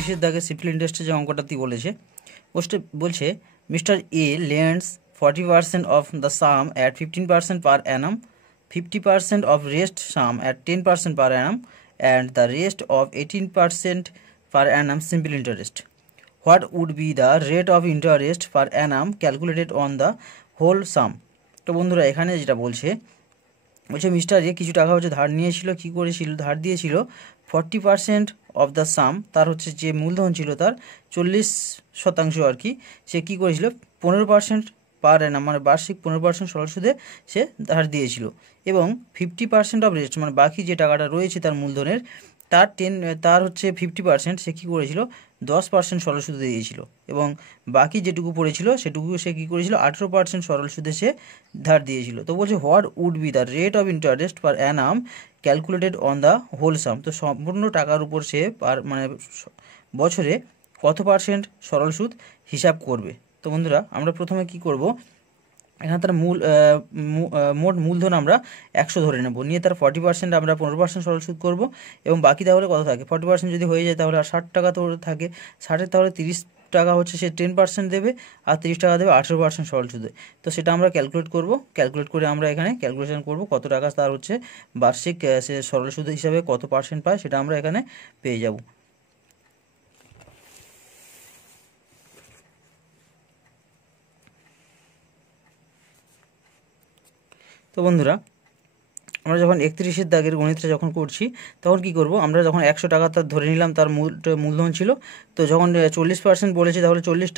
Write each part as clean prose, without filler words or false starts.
32 দাগে সিম্পল ইন্টারেস্টের যে অঙ্কটা বলেছে বলছে mister A lends 40% of the sum at 15% per annum, 50% of rest sum at 10% per annum, and the rest of 18% per annum simple interest. What would be the rate of interest per annum calculated on the whole sum? তো বন্ধুরা এখানে যেটা বলছে mister এ কিছু টাকা ধার নিয়েছিল, কি করেছিল, ধার দিয়েছিল 40% অফ দ্য সাম, তার যে মূলধন ছিল তার 40% আর কি, সে কি করেছিল 15% পার অ্যানাম মানে বার্ষিক 15% সরল সুদে সে ধার দিয়েছিল, এবং 50% অফ রেস্ট মানে বাকি যে টাকাটা রয়েছে তার মূলধনের তার 50% সে কী করেছিল 10% সরল সুদে দিয়েছিল, এবং বাকি যেটুকু পড়েছিল সেটুকু সে কী করেছিল 18% সরল সুদে সে ধার দিয়েছিল। তো বলছে what would be the rate of interest per annum calculated on the whole sum. তো সম্পূর্ণ টাকার উপর সে বছরে কত পার্সেন্ট সরল সুদ হিসাব করবে। তো বন্ধুরা আমরা প্রথমে কি করব, এখানে তার মোট মূলধন আমরা 100 ধরে নেব, নিয়ে তার 40% আমরা 15% সরল সুদ করব, এবং বাকি তাহলে কত থাকে 40% যদি হয়ে যায় তাহলে আর 60 টাকা তো থাকে, 60 তাহলে 30 টাকা সে 10% দেবে, আর 30 টাকা দেবে 18% সরল সুদে। তো সেটা আমরা ক্যালকুলেট করব, ক্যালকুলেট করে আমরা এখানে ক্যালকুলেশন করব কত টাকা তার বার্ষিক সে সরল সুদ হিসাবে কত পার্সেন্ট পায় সেটা আমরা এখানে পেয়ে যাব। তো বন্ধুরা আমরা যখন 31 দাগের গণিতটা যখন করছি তখন কি করব, আমরা যখন 100 টাকা তার ধরে নিলাম তার মূলধন ছিল, তো যখন 40% বলেছে তাহলে 40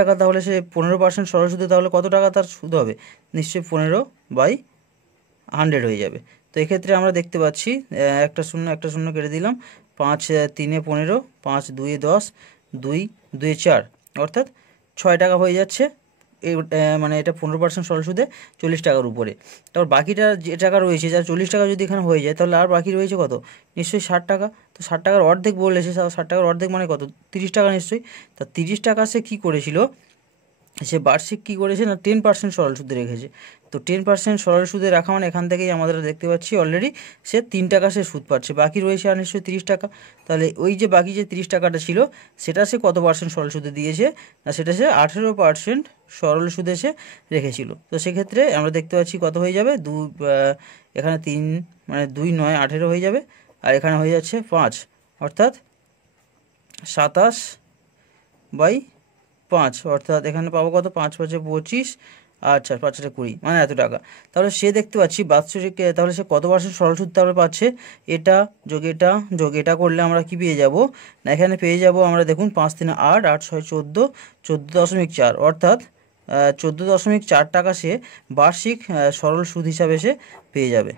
টাকা তাহলে সে 15% সরল সুদে তাহলে কত টাকা তার সুদ হবে, নিশ্চয়ই 15/100 হয়ে যাবে। তো এক্ষেত্রে আমরা দেখতে পাচ্ছি একটা শূন্য কেটে দিলাম, 5 3 15, 5 2 10, 2 2 4 অর্থাৎ 6 টাকা হয়ে যাচ্ছে, মানে এটা 15% সরল সুদে 40 টাকার উপরে। তারপর বাকিটা যে টাকা রয়েছে যার 40 টাকা যদি এখানে হয়ে যায় তাহলে আর বাকি রয়েছে কত, নিশ্চয়ই 60 টাকা। তো 60 টাকার অর্ধেক বলেছে, 60 টাকার অর্ধেক মানে কত 30 টাকা নিশ্চয়ই। তা 30 টাকা সে কী করেছিল, সে বার্ষিক কী করেছে না 10% সরল সুদে রেখেছে। তো 10% সরল সুদে রাখা মানে এখান থেকেই আমাদের দেখতে পাচ্ছি অলরেডি সে 3 টাকা সে সুদ পাচ্ছে, বাকি রয়েছে আর নিশ্চয়ই 30 টাকা। তাহলে ওই যে বাকি যে 30 টাকাটা ছিল সেটা সে কত পার্সেন্ট সরল সুদে দিয়েছে না, সেটা সে 18% সরল সুদে সে রেখেছিল। তো সেক্ষেত্রে আমরা দেখতে পাচ্ছি কত হয়ে যাবে, এখানে 3 মানে 2 9 18 হয়ে যাবে, আর এখানে হয়ে যাচ্ছে 5 অর্থাৎ 27/5 অর্থাৎ এখানে পাবো কত 5 5 25, আচ্ছা 5 20 মানে এত টাকা। তাহলে সে দেখতে পাচ্ছি বাৎসরিক, তাহলে সে কত পার্সেন্ট সরল সুদ তাহলে পাচ্ছে, এটা যোগ এটা করলে আমরা কি পেয়ে যাব না, এখানে পেয়ে যাব আমরা দেখুন 5 3 8 8 6 14, 14.4 অর্থাৎ 14.4 টাকা সে বার্ষিক সরল সুদ হিসাবে সে পেয়ে যাবে।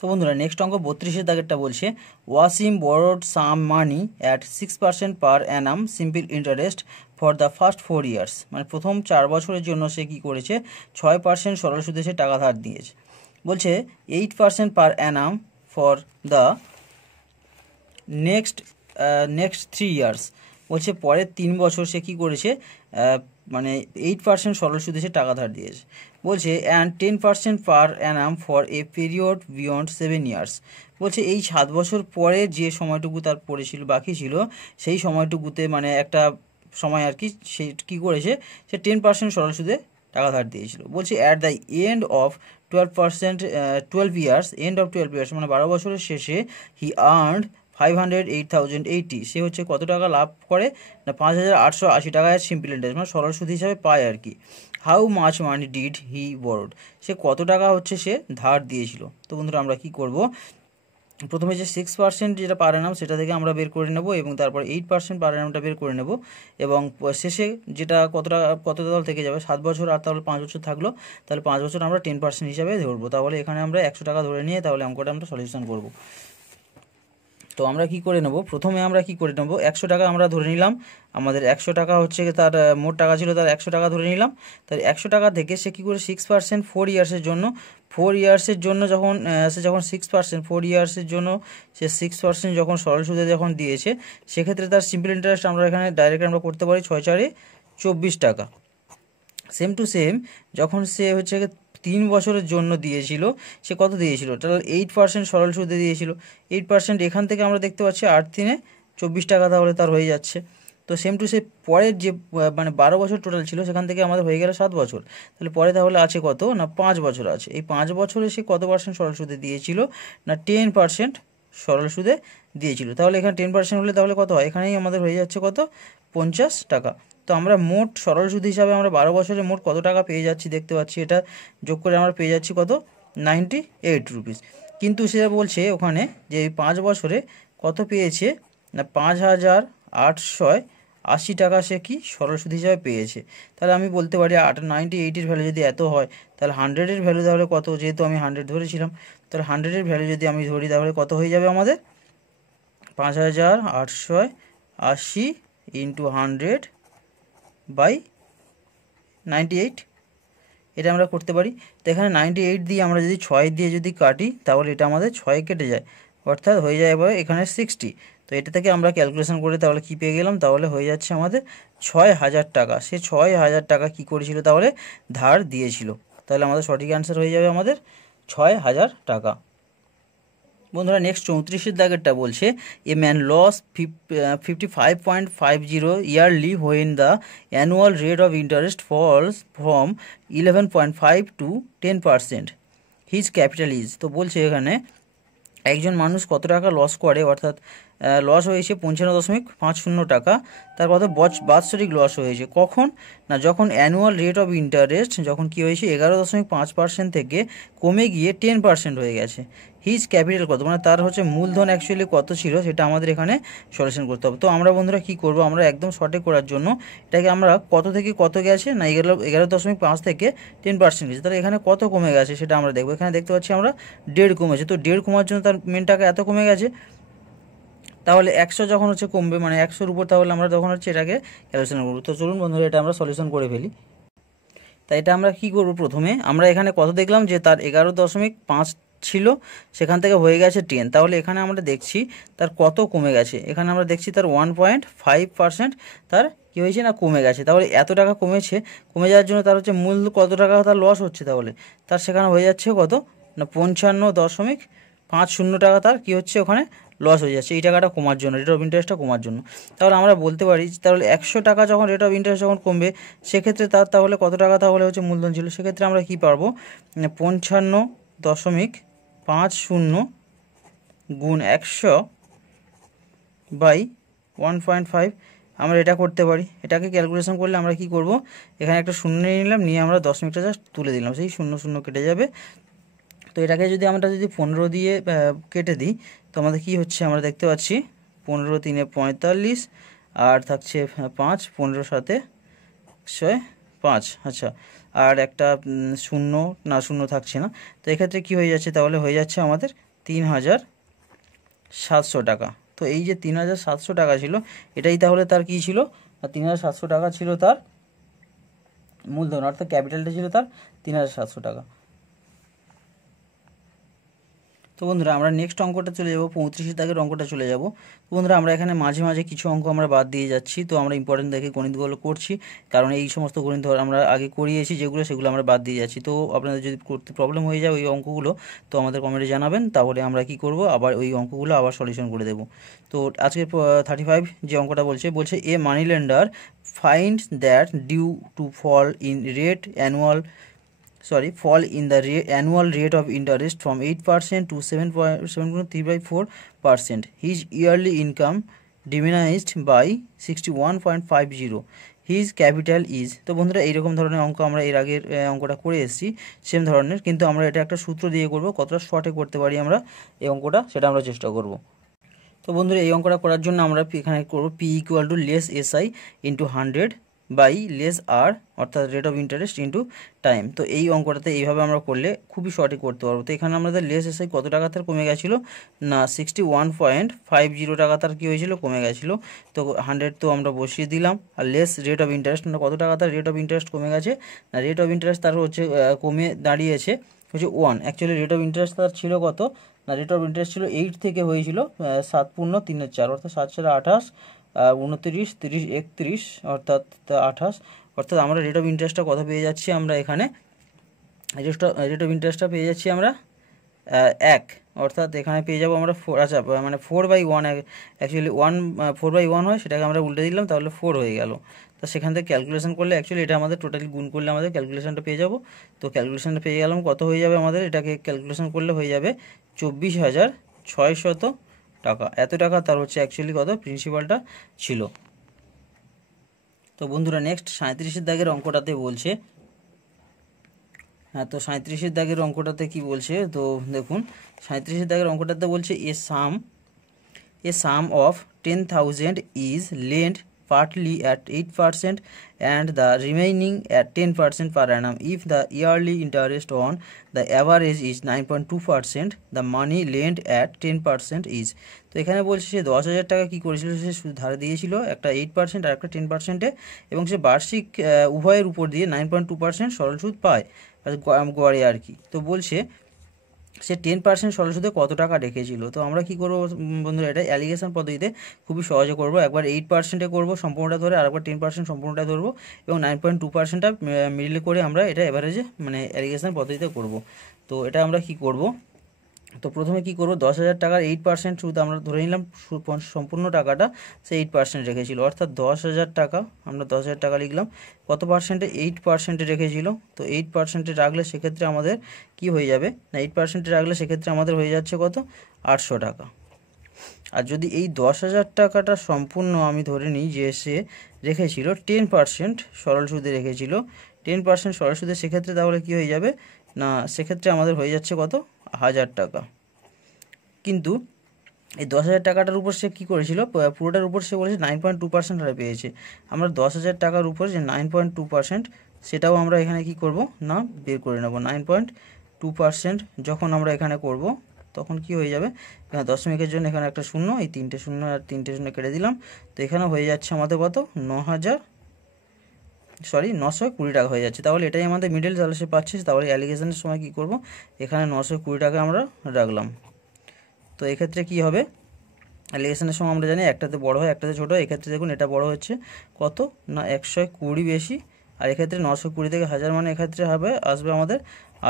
তো বন্ধুরা নেক্সট অঙ্ক 32 দাগেরটা বলছে Wasim borrowed some money at 6% per annum simple interest for the first 4 years, মানে প্রথম 4 বছরের জন্য সে কি করেছে 6% সরল সুদে সে টাকা ধার দিয়েছে। বলছে 8% per annum for the next 3 years, বলছে পরের 3 বছর সে কি করেছে মানে 8% সরল সুদে সে টাকা ধার দিয়েছে। বলছে and 10% per Anam for a period beyond 7 years, বলছে এই 7 বছর পরে যে সময়টুকু তার পড়েছিল বাকি ছিল সেই সময়টুকুতে মানে একটা সময় আর কি সে কী করেছে সে 10% সরল সুদে টাকা ধার দিয়েছিল। বলছে at the end of 12 years মানে 12 বছরের শেষে হি আর্নড 508,080, সে কত টাকা লাভ করে না 5,880 টাকায় সিম্পল ইন্টারেস্ট মানে সরল সুদ হিসাবে পায় আর কি। How much money did he borrowed, সে কত টাকা সে ধার দিয়েছিল। তো বন্ধুরা আমরা কি করব, প্রথমে যে 6% যেটা পার অ্যানাম সেটা থেকে আমরা বের করে নেব, এবং তারপর 8% পার অ্যানামটা বের করে নেব, এবং শেষে যেটা কত টাকা থেকে যাবে 7 বছর আর তাহলে 5 বছর থাকলো, তাহলে 5 বছর আমরা 10% হিসাবে ধরবো। তাহলে এখানে আমরা 100 টাকা ধরে নিয়ে তাহলে অঙ্কটা আমরা সলিউশন করব। তো আমরা কি করে নেব, প্রথমে আমরা কি করে নেব 100 টাকা আমরা ধরে নিলাম, আমাদের 100 টাকা তার মোট টাকা ছিল তার 100 টাকা ধরে নিলাম। তাহলে 100 টাকা থেকে সে কী করে 6% 4 ইয়ার্সের জন্য যখন সে 6% 4 ইয়ার্সের জন্য সে 6% যখন সরল সুদে যখন দিয়েছে, সেক্ষেত্রে তার সিম্পল ইন্টারেস্ট আমরা এখানে ডাইরেক্ট আমরা করতে পারি 6 4 24 টাকা। সেম টু সেম যখন সে 3 বছরের জন্য দিয়েছিল, সে কত দিয়েছিল, তাহলে 8% সরল সুদে দিয়েছিল। 8% এখান থেকে আমরা দেখতে পাচ্ছি 8 3 24 টাকা, তাহলে তার হয়ে যাচ্ছে। তো সেম টু সে পরের যে মানে 12 বছর টোটাল ছিল, সেখান থেকে আমাদের হয়ে গেল 7 বছর, তাহলে পরে তাহলে আছে কত না 5 বছর আছে। এই 5 বছরে সে কত পার্সেন্ট সরল সুদে দিয়েছিল না 10% সরল সুদে দিয়েছিল। তাহলে এখানে 10% হলে তাহলে কত হয়, এখানেই আমাদের হয়ে যাচ্ছে কত 50 টাকা। তো আমরা মোট সরল সুদ হিসাবে আমরা 12 বছরে মোট কত টাকা পেয়ে যাচ্ছি দেখতে পাচ্ছি, এটা যোগ করে আমরা পেয়ে যাচ্ছি কত 98 রুপিস। কিন্তু সে বলছে ওখানে যে এই 5 বছরে কত পেয়েছে না 5880 টাকা সে কি সরল সুদ হিসাবে পেয়েছে। তাহলে আমি বলতে পারি 98-এর ভ্যালু যদি এত হয়, তাহলে 100-এর ভ্যালু তাহলে কত, যেহেতু আমি 100 ধরেছিলাম, তাহলে 100-এর ভ্যালু যদি আমি ধরি তাহলে কত হয়ে যাবে আমাদের 5880 ইন্টু 100/98, এটা আমরা করতে পারি। তো এখানে 98 দিয়ে আমরা যদি 6 দিয়ে যদি কাটি, তাহলে এটা আমাদের 6 কেটে যায়, অর্থাৎ হয়ে যায় এবার এখানে 60। তো এটা থেকে আমরা ক্যালকুলেশন করে তাহলে কি পেয়ে গেলাম, তাহলে হয়ে যাচ্ছে আমাদের 6000 টাকা। সে 6000 টাকা কি করেছিল, তাহলে ধার দিয়েছিল। তাহলে আমাদের সঠিক অ্যান্সার হয়ে যাবে আমাদের 6000 টাকা। বন্ধুরা নেক্সট 34-এর দাগেরটা বলছে a man loss 55.50 yearly when the annual rate of interest falls from 11.5 to 10%, his capital is. তো বলছে এখানে একজন মানুষ কত টাকা লস করে, অর্থাৎ লস হয়েছে 55.50 টাকা, তার কত বাৎসরিক লস হয়েছে কখন না যখন অ্যানুয়াল রেট অফ ইন্টারেস্ট যখন কি হয়েছে 11.5% থেকে কমে গিয়ে 10% হয়ে গেছে। হিজ ক্যাপিটাল কত, মানে তার হচ্ছে মূলধন অ্যাকচুয়ালি কত ছিল, সেটা আমাদের এখানে সলিউশন করতে হবে। তো আমরা বন্ধুরা কি করব, আমরা একদম সঠিক করার জন্য এটাকে আমরা কত থেকে কত গেছে না 11.5 থেকে 10% গেছে, তাহলে এখানে কত কমে গেছে সেটা আমরা দেখবো। এখানে দেখতে পাচ্ছি আমরা 1.5 কমেছে, তো 1.5 কমার জন্য তার মেন টাকা এত কমে গেছে, তাহলে 100 যখন হচ্ছে কমবে মানে 100-র উপর, তাহলে আমরা তখন হচ্ছে এটাকে ক্যালকুলেশন করবো। তো চলুন বন্ধুরা এটা আমরা সলিউশন করে ফেলি। তাই এটা আমরা কি করব, প্রথমে আমরা এখানে কত দেখলাম যে তার 11.5 ছিল, সেখান থেকে হয়ে গেছে 10, তাহলে এখানে আমরা দেখছি তার কত কমে গেছে, এখানে আমরা দেখছি তার 1.5% তার কী হয়েছে না কমে গেছে। তাহলে এত টাকা কমেছে, কমে যাওয়ার জন্য তার হচ্ছে মূল কত টাকা তার লস হচ্ছে, তাহলে তার সেখানে হয়ে যাচ্ছে কত না 55.50 টাকা তার কী হচ্ছে ওখানে লস হয়ে যাচ্ছে এই টাকাটা কমার জন্য, রেট অফ ইন্টারেস্টটা কমার জন্য। তাহলে আমরা বলতে পারি তাহলে 100 টাকা যখন রেট অফ ইন্টারেস্ট যখন কমবে, সেক্ষেত্রে তার তাহলে কত টাকা তাহলে হচ্ছে মূলধন ছিল, সেক্ষেত্রে আমরা কি পারবো 55.50 গুণ 100/1.5, আমরা এটা করতে পারি। এটাকে ক্যালকুলেশন করলে আমরা কি করব, এখানে একটা শূন্য নিয়ে নিলাম, নিয়ে আমরা দশমিকটা জাস্ট তুলে দিলাম, সেই 0 কেটে যাবে। তো এটাকে যদি আমরা 15 দিয়ে কেটে দিই, তো আমাদের কি হচ্ছে আমরা দেখতে পাচ্ছি 15 3 45, আর থাকছে 5, 15 7 5, আচ্ছা, আর একটা শূন্য না শূন্য থাকছে না। তো এক্ষেত্রে কি হয়ে যাচ্ছে, তাহলে হয়ে যাচ্ছে আমাদের 3700 টাকা। তো এই যে 3700 টাকা ছিল, এটাই তাহলে তার কি ছিল, 3700 টাকা ছিল তার মূলধন, অর্থাৎ ক্যাপিটালটা ছিল তার 3700 টাকা। তো বন্ধুরা আমরা নেক্সট অঙ্কটা চলে যাব, 35 দাগের অঙ্কটা চলে যাব। তো বন্ধুরা আমরা এখানে মাঝে মাঝে কিছু অঙ্ক আমরা বাদ দিয়ে যাচ্ছি, তো আমরা ইম্পর্টেন্ট দেখে গণিতগুলো করছি, কারণ এই সমস্ত গণিত আমরা আগে করিয়েছি যেগুলো, সেগুলো আমরা বাদ দিয়ে যাচ্ছি। তো আপনাদের যদি করতে প্রবলেম হয়ে যায় ওই অঙ্কগুলো, তো আমাদের কমেন্টে জানাবেন, তাহলে আমরা কি করব আবার ওই অঙ্কগুলো আবার সলিউশন করে দেব। তো আজকে 35 যে অঙ্কটা বলছে a money lender finds that due to fall in the annual rate of interest from 8% to 7.3/4%. His yearly income diminished by 61.50. His capital is। তো বন্ধুরা এইরকম ধরনের অঙ্ক আমরা এর আগের অঙ্কটা করে এসেছি সেম ধরনের, কিন্তু আমরা এটা একটা সূত্র দিয়ে করব, কতটা শর্টে করতে পারি আমরা এই অঙ্কটা সেটা আমরা চেষ্টা করব। তো বন্ধুরা এই অঙ্কটা করার জন্য আমরা এখানে করব P = less SI into 100 by less R, অর্থাৎ rate of interest into time. তো এই অঙ্কটাতে এইভাবে আমরা করলে খুবই সঠিক করতে পারবো। তো এখানে আমাদের লেস এসআই কত টাকা তার কমে গেছিলো না 61.50 টাকা তার কী হয়েছিল কমে গেছিলো। তো 100 তো আমরা বসিয়ে দিলাম, আর লেস রেট অফ ইন্টারেস্ট মানে কত টাকা তার রেট অফ ইন্টারেস্ট কমে গেছে না রেট অফ ইন্টারেস্ট তার হচ্ছে কমে দাঁড়িয়েছে হচ্ছে 1। অ্যাকচুয়ালি রেট অফ ইন্টারেস্ট তার ছিল কত না রেট অফ ইন্টারেস্ট ছিল 8 থেকে হয়েছিল 7 পূর্ণ 3/4, অর্থাৎ 7 4 28, 29 30 31, অর্থাৎ 28, অর্থাৎ আমরা রেট অফ ইন্টারেস্টটা কত পেয়ে যাচ্ছি আমরা এখানে রেট অফ ইন্টারেস্টটা পেয়ে যাচ্ছি আমরা 1, অর্থাৎ এখানে পেয়ে যাবো আমরা 4। আচ্ছা, মানে 4/1, অ্যাকচুয়ালি 4/1 হয়, সেটাকে আমরা উল্টে দিলাম, তাহলে 4 হয়ে গেল। তো সেখান থেকে ক্যালকুলেশন করলে অ্যাকচুয়ালি এটা আমাদের টোটালি গুণ করলে আমাদের ক্যালকুলেশনটা পেয়ে যাবো। তো ক্যালকুলেশনটা পেয়ে গেলাম, কত হয়ে যাবে আমাদের, এটাকে ক্যালকুলেশন করলে হয়ে যাবে 24,600 টাকা। এত টাকা তার হচ্ছে অ্যাকচুয়ালি কত প্রিন্সিপালটা ছিল। তো বন্ধুরা নেক্সট 37-এর দাগের অঙ্কটাতে বলছে, হ্যাঁ, তো 37-এর দাগের অঙ্কটাতে কি বলছে, তো দেখুন 37-এর দাগের অঙ্কটাতে বলছে a sum of 10,000 is lent partly at 8% and the remaining at 10% per annum. If the yearly interest on the average is 9.2%, the money lent at 10% is. তো এখানে বলছে সে 10,000 টাকা কী করেছিল, সে ধারে দিয়েছিল, একটা 8% আর একটা 10%-এ, এবং সে বার্ষিক উভয়ের উপর দিয়ে 9.2% সরল সুদ পায়, গড়ে আর কি। তো বলছে সে 10% সরল সুদে কত টাকা রেখেছিল। তো আমরা কি করবো বন্ধুরা, এটা অ্যালিগেশন পদ্ধতিতে খুবই সহজে করব। একবার 8%-এ করবো সম্পূর্ণটা ধরে, আর একবার 10% সম্পূর্ণটা ধরবো, এবং 9.2%টা মিডলে করে আমরা এটা এভারেজে মানে অ্যালিগেশন পদ্ধতিতে করব। তো এটা আমরা কি করব, তো প্রথমে কি করব, 10,000 টাকার 8% সুদ আমরা ধরে নিলাম, সম্পূর্ণ টাকাটা সে 8% রেখেছিল, অর্থাৎ 10,000 টাকা, আমরা 10,000 টাকা লিখলাম, কত পার্সেন্টে, 8% রেখেছিল। তো 8% রাখলে সেক্ষেত্রে আমাদের কি হয়ে যাবে না, 8% রাখলে সেক্ষেত্রে আমাদের হয়ে যাচ্ছে কত, 800 টাকা। আর যদি এই 10,000 টাকাটা সম্পূর্ণ আমি ধরে নিই যে সে রেখেছিল 10% সরল সুদে রেখেছিল, 10% সরল সুদে, সেক্ষেত্রে তাহলে কি হয়ে যাবে না, সেক্ষেত্রে আমাদের হয়ে যাচ্ছে কত, 1,000 টাকা। কিন্তু এই 10,000 টাকাটার উপর সে কী করেছিল, পুরোটার উপর সে বলেছে 9.2% হারে পেয়েছে। আমরা 10,000 টাকার উপর যে 9.2%, সেটাও আমরা এখানে কি করব না, বের করে নেব। 9.2% যখন আমরা এখানে করব, তখন কি হয়ে যাবে, দশমিকের জন্য এখানে একটা শূন্য, এই 3টে শূন্য আর 3টে শূন্য কেটে দিলাম। তো এখানে হয়ে যাচ্ছে আমাদের কত, 920 টাকা হয়ে যাচ্ছে। তাহলে এটাই আমাদের মিডল, তাহলে সে পাচ্ছে। তাহলে অ্যালিগেশনের সময় কি করব, এখানে 920 টাকা আমরা রাখলাম। তো এক্ষেত্রে কি হবে, অ্যালিগেশনের সময় আমরা জানি একটাতে বড় হয় একটাতে ছোটো হয়। এক্ষেত্রে দেখুন এটা বড় হচ্ছে কত না, 120 বেশি, আর এক্ষেত্রে 920 থেকে 1000 মানে এক্ষেত্রে আসবে আমাদের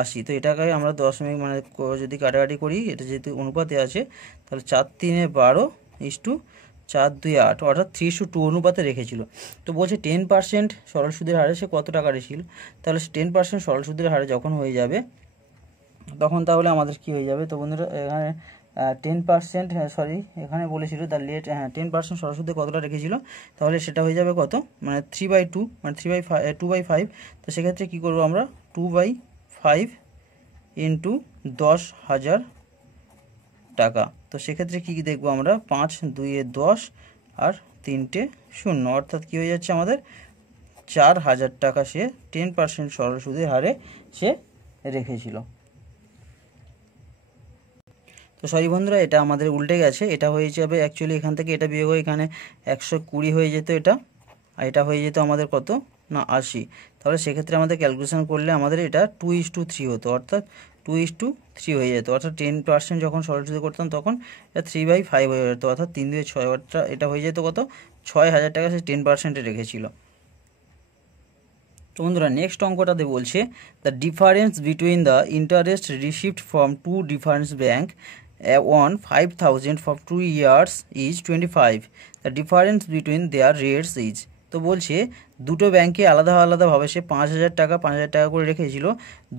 80। তো এটাকে আমরা দশমিক মানে যদি কাটাকাটি করি, এটা যেহেতু অনুপাতে আছে, তাহলে 4×3 = 12 4×2 = 8, অর্থাৎ 3:2 অনুপাতে রেখেছিল। তো বলছে 10% সরল সুদের হারে সে কত টাকা রেখেছিল। তাহলে 10% সরল সুদের হারে যখন হয়ে যাবে, তখন তাহলে আমাদের কি হয়ে যাবে, তো বন্ধুরা এখানে 10%, এখানে বলেছিল দ্য লেট, 10% সরল সুদে কতটা রেখেছিল, তাহলে সেটা হয়ে যাবে কত, মানে 3/2, মানে 2/5। তো সেক্ষেত্রে কী করবো আমরা, 2/5 × 10,000 টাকা। তো সেক্ষেত্রে কী দেখবো আমরা, 5 2 10 আর 3টে শূন্য, অর্থাৎ কী হয়ে যাচ্ছে আমাদের 4,000 টাকা সে 10% সরল সুদের হারে সে রেখেছিল। তো সরি বন্ধুরা, এটা আমাদের উল্টে গেছে, এটা হয়ে যাবে অ্যাকচুয়ালি এখান থেকে এটা বিয়োগ হয়ে এখানে 120 হয়ে যেত এটা, আর এটা হয়ে যেত আমাদের কত না 80। তাহলে সেক্ষেত্রে আমাদের ক্যালকুলেশন করলে আমাদের এটা 2:3 হতো, অর্থাৎ 2:3 হয়ে যেত, অর্থাৎ 10% যখন সরল সুদে করতাম তখন এটা 3/5 হয়ে যেত, অর্থাৎ 3×2 = 6, অর্থাৎ এটা হয়ে যেত কত, 6,000 টাকা সে 10%-এ রেখেছিল। তো বন্ধুরা নেক্সট অঙ্কটাতে বলছে the difference between the interest received from two difference bank on 5,000 for 2 years is 25. The difference between their rates is, তো বলছে দুটো ব্যাংকে আলাদা আলাদাভাবে সে 5,000 টাকা করে রেখেছিল,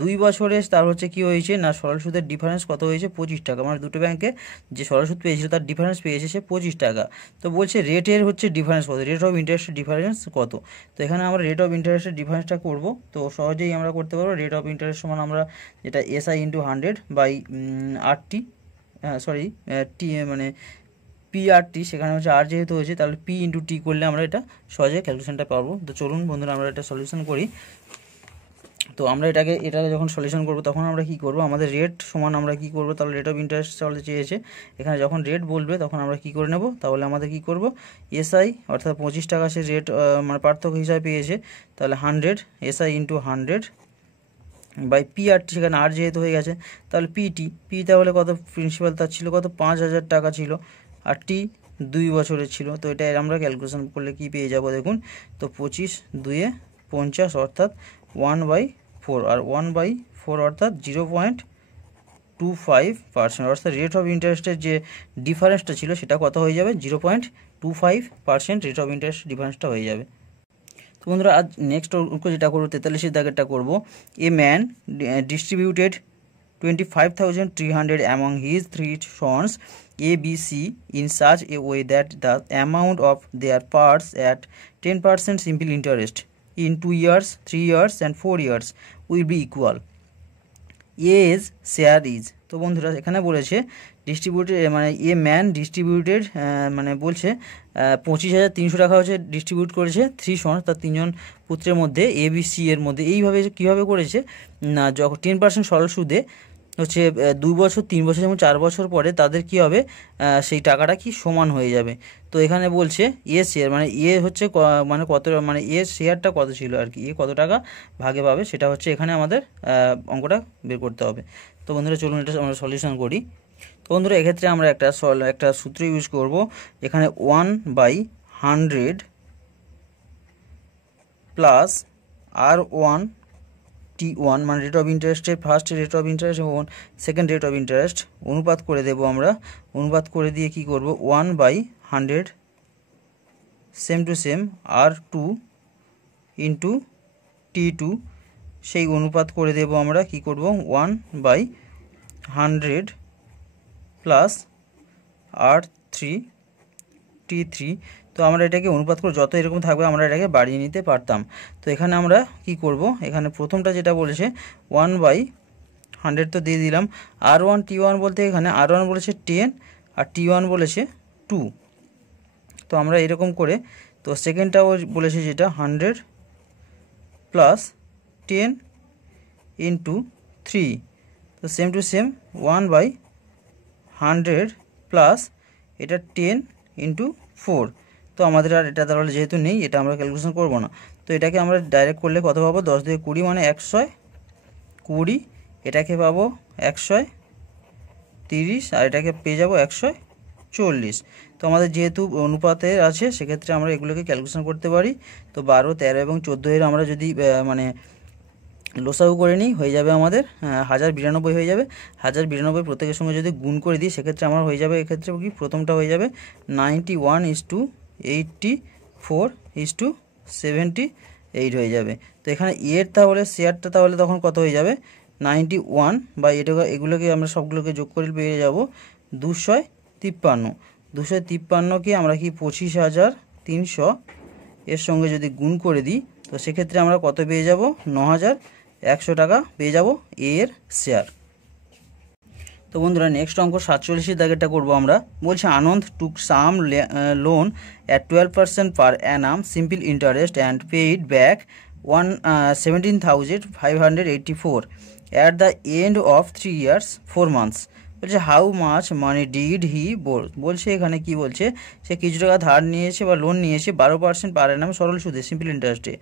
2 বছরে তার হচ্ছে কি হয়েছে না, সরল সুদের ডিফারেন্স কত হয়েছে, 25 টাকা। মানে দুটো ব্যাংকে যে সরল সুদ পেয়েছিল তার ডিফারেন্স পেয়েছে সে 25 টাকা। তো বলছে রেটের হচ্ছে ডিফারেন্স কত, রেট অফ ইন্টারেস্টের ডিফারেন্স কত। তো এখানে আমরা রেট অফ ইন্টারেস্টের ডিফারেন্সটা করব। তো সহজেই আমরা করতে পারবো, রেট অফ ইন্টারেস্ট সমান আমরা যেটা SI × 100/RT, টি মানে PRT, সেখানে হচ্ছে আর যেহেতু হয়েছে, তাহলে P × T করলে আমরা এটা সহজে ক্যালকুলেশনটা পারবো। তো চলুন বন্ধুরা আমরা এটা সলিউশন করি। তো আমরা এটাকে যখন সলিউশন করব তখন আমরা কি করব, আমাদের রেট সমান আমরা কি করব, তাহলে রেট অফ ইন্টারেস্ট চলতে চেয়েছে, এখানে যখন রেট বলবে তখন আমরা কি করে নেব, তাহলে আমাদের কি করব, SI অর্থাৎ 25 টাকা সে রেট মানে পার্থক্য হিসাবে পেয়েছে, তাহলে 100 SI × 100/PRT, সেখানে আর যেহেতু হয়ে গেছে, তাহলে পি তাহলে কত, প্রিন্সিপাল তার ছিল কত, 5,000 টাকা ছিল, আর টি 2 বছরের ছিল। তো এটা আমরা ক্যালকুলেশন করলে কি পেয়ে যাব দেখুন, তো 25 2 50, অর্থাৎ 1/5 4 আর 1/4 অর্থাৎ 0.25%, অর্থাৎ রেট অফ ইন্টারেস্টের যে ডিফারেন্সটা ছিল সেটা কত হয়ে যাবে, 0.25% রেট অফ ইন্টারেস্ট ডিফারেন্সটা হয়ে যাবে। তো বন্ধুরা আজ নেক্সট অঙ্ক যেটা করবো 43 দাগেরটা করবো। A man distributed 25,300 among his 3 sons A, B, C in such a way that the amount of their parts at 10% simple interest in 2 years, 3 years and 4 years will be equal. A's share is, তো বন্ধুরা এখানে বলেছে distributed মানে a man distributed মানে বলছে 25,300 টাকা হচ্ছে distribute করেছে 3 সন্স, তার 3জন পুত্রের মধ্যে এ বি সি এর মধ্যে। এইভাবে কীভাবে করেছে না, যখন 10% সরল সুদে হচ্ছে 2 বছর 3 বছর এবং 4 বছর পরে তাদের কি হবে, সেই টাকাটা কি সমান হয়ে যাবে। তো এখানে বলছে এ শেয়ার মানে এ হচ্ছে মানে কত, মানে এ শেয়ারটা কত ছিল আর কি, এ কত টাকা ভাগে পাবে সেটা হচ্ছে এখানে আমাদের অঙ্কটা বের করতে হবে। তো বন্ধুরা চলুন এটা আমরা সলিউশন করি। তো বন্ধুরা এক্ষেত্রে আমরা একটা সূত্র ইউজ করব। এখানে 1/100 প্লাস R1 T1 মানে রেট অফ ইন্টারেস্টের ফার্স্ট রেট অফ ইন্টারেস্ট এবং সেকেন্ড রেট অফ ইন্টারেস্ট অনুপাত করে দেব আমরা। অনুপাত করে দিয়ে কি করব, 1/100 same to same R2 into T2, সেই অনুপাত করে দেব আমরা কি করব 1/100 প্লাস R3 T3। তো আমরা এটাকে অনুপাত করে যত এরকম থাকবে আমরা এটাকে বাড়িয়ে নিতে পারতাম। তো এখানে আমরা কি করব, এখানে প্রথমটা যেটা বলেছে 1/100 তো দিয়ে দিলাম। R1 T1 বলতে এখানে R1 বলেছে 10 আর T1 বলেছে 2। তো আমরা এরকম করে, তো সেকেন্ডটাও বলেছে যেটা 100 প্লাস 10 ইন্টু 3, তো সেম টু সেম 1/100 প্লাস এটা 10 ইন্টু 4। তো আমাদের আর এটা তাহলে যেহেতু নেই এটা আমরা ক্যালকুলেশন করব না। তো এটাকে আমরা ডাইরেক্ট করলে কত পাবো, 10 দিয়ে 20 মানে 120, এটাকে পাবো 130 আর এটাকে পেয়ে যাবো 140। তো আমাদের যেহেতু অনুপাতে আছে সেক্ষেত্রে আমরা এগুলোকে ক্যালকুলেশন করতে পারি। তো 12, 13 এবং 14 এর আমরা যদি মানে লসাগু করে নিই হয়ে যাবে আমাদের 1092 হয়ে যাবে। 1092 প্রত্যেকের সঙ্গে যদি গুণ করে দিই সেক্ষেত্রে আমার হয়ে যাবে, এক্ষেত্রে কি প্রথমটা হয়ে যাবে 91:84:78 হয়ে যাবে। তো এখানে এর তাহলে শেয়ারটা তাহলে তখন কত হয়ে যাবে, 91 বা এগুলোকে আমরা সবগুলোকে যোগ করে পেয়ে যাব 253। 253কে আমরা কি 25,300 এর সঙ্গে যদি গুণ করে দিই তো সেক্ষেত্রে আমরা কত পেয়ে যাব, 9,100 টাকা পেয়ে যাব এর শেয়ার। তো বন্ধুরা নেক্সট অঙ্ক 47 দাগেরটা করবো আমরা। বলছে Anand took some loan at 12% per annum simple interest and paid back 17,584 at the end of 3 years 4 months। বলছে how much money did he বলছে এখানে কি বলছে, সে কিছু টাকা ধার নিয়েছে বা লোন নিয়েছে 12% পার অ্যানাম সরল সুদে সিম্পল ইন্টারেস্টে।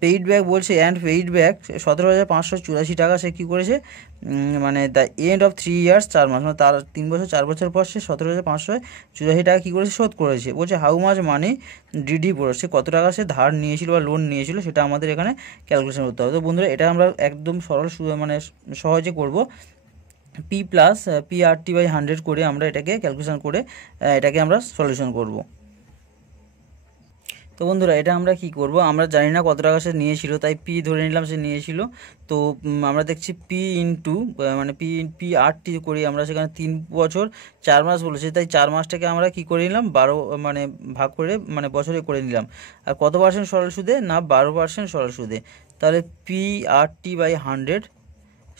পেইড ব্যাক বলছে অ্যান্ড পেইড ব্যাক 17,584 টাকা সে কী করেছে, মানে the end of 3 years 4 months মানে তার 3 বছর 4 বছর পর সে 17,584 টাকা কী করেছে শোধ করেছে। বলছে হাউ মাচ মানি ডিডি সে কত টাকা সে ধার নিয়েছিল বা লোন নিয়েছিল সেটা আমাদের এখানে ক্যালকুলেশন করতে হবে। তো বন্ধুরা এটা আমরা একদম সরল মানে সহজে করব। পি প্লাস PR/100 করে আমরা এটাকে ক্যালকুলেশন করে এটাকে আমরা সলিউশন করব। তো বন্ধুরা এটা আমরা কি করব, আমরা জানি না কত টাকা সে নিয়েছিল তাই পি ধরে নিলাম সে নিয়েছিল। তো আমরা দেখছি পি ইন্টু মানে PR/T করি আমরা, সেখানে 3 বছর 4 মাস বলেছে তাই 4 মাসটাকে আমরা কি করে নিলাম 12 মানে ভাগ করে মানে বছরে করে নিলাম। আর কত পার্সেন্ট সরল সুদে, না 12% সরল সুদে। তাহলে PR/100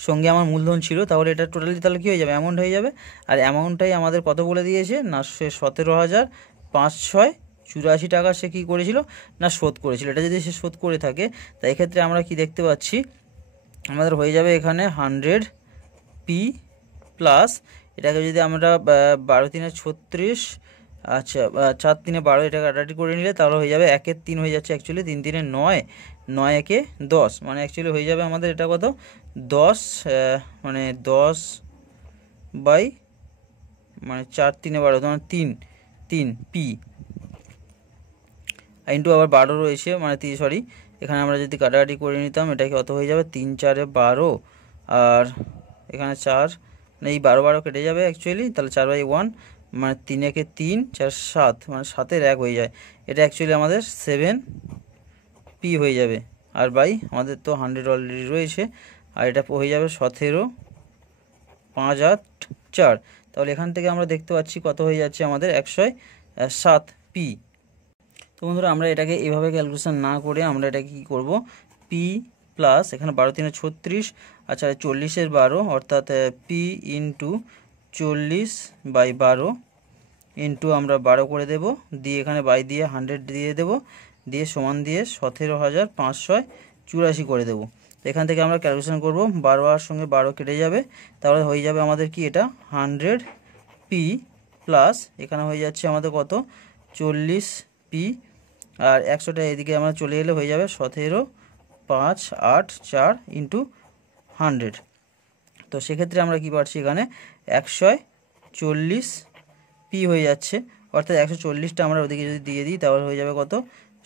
সঙ্গে আমার মূলধন ছিল, তাহলে এটা টোটালি তাহলে কী হয়ে যাবে, অ্যামাউন্ট হয়ে যাবে। আর অ্যামাউন্টটাই আমাদের কত বলে দিয়েছে, না সে 17,584 টাকা সে কী করেছিল, না শোধ করেছিল। এটা যদি সে শোধ করে থাকে তাই এক্ষেত্রে আমরা কি দেখতে পাচ্ছি, আমাদের হয়ে যাবে এখানে 100 পি প্লাস এটাকে যদি আমরা 12 × 36 আচ্ছা 4 × 12 এটাকে কাটাকাটি করে নিলে তাহলে হয়ে যাবে 1 × 3 হয়ে যাচ্ছে অ্যাকচুয়ালি, 3 × 3 = 9, 9 × 1 = 10 মানে অ্যাকচুয়ালি হয়ে যাবে আমাদের এটা কত 10 মানে 10 বাই মানে 4 × 3 = 12 তোমার 3 পি ইন্টু আবার 12 রয়েছে মানে সরি এখানে আমরা যদি কাটাকাটি করে নিতাম এটা কত হয়ে যাবে, 3 4 12 আর এখানে 4, মানে এই 12 12 কেটে যাবে অ্যাকচুয়ালি, তাহলে 4/1 মানে 3 একে 3 4 7 মানে 7-এর 1 হয়ে যায়। এটা অ্যাকচুয়ালি আমাদের 7p হয়ে যাবে। আর বাই আমাদের তো 100 অলরেডি রয়েছে, আর এটা হয়ে যাবে 17 5 8 4। তাহলে এখান থেকে আমরা দেখতে পাচ্ছি কত হয়ে যাচ্ছে আমাদের 107p। তো বন্ধুরা আমরা এটাকে এভাবে ক্যালকুলেশন না করে আমরা এটাকে কী করব, পি প্লাস এখানে 12 3 36, আচ্ছা 40-এর 12 অর্থাৎ পি ইন্টু 40/12 ইন্টু আমরা 12 করে দেব, দিয়ে এখানে বাই দিয়ে 100 দিয়ে দেব, দিয়ে সমান দিয়ে 17,584 করে দেব। তো এখান থেকে আমরা ক্যালকুলেশন করব, 12 আর সঙ্গে 12 কেটে যাবে, তাহলে হয়ে যাবে আমাদের কি এটা 100p প্লাস এখানে হয়ে যাচ্ছে আমাদের কত 40p, আর 100টা এদিকে আমরা চলে এলে হয়ে যাবে 17,584 ইন্টু 100। তো সেক্ষেত্রে আমরা কি পাচ্ছি এখানে 140p হয়ে যাচ্ছে, অর্থাৎ 140টা আমরা ওদিকে যদি দিয়ে দিই তাহলে হয়ে যাবে কত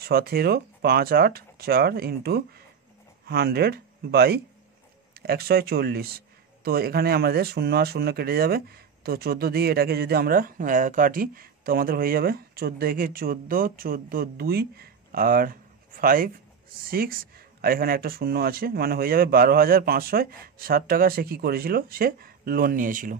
17,584 ইন্টু 100/140। তো এখানে আমাদের 0 আর 0 কেটে যাবে, তো 14 দিয়ে এটাকে যদি আমরা কাটি তো আমাদের হয়ে যাবে 14 একে 14 14 2 আর 5 6, আর এখানে একটা 0 আছে, মানে হয়ে যাবে 12,560 টাকা সে কী করেছিল, সে লোন নিয়েছিল।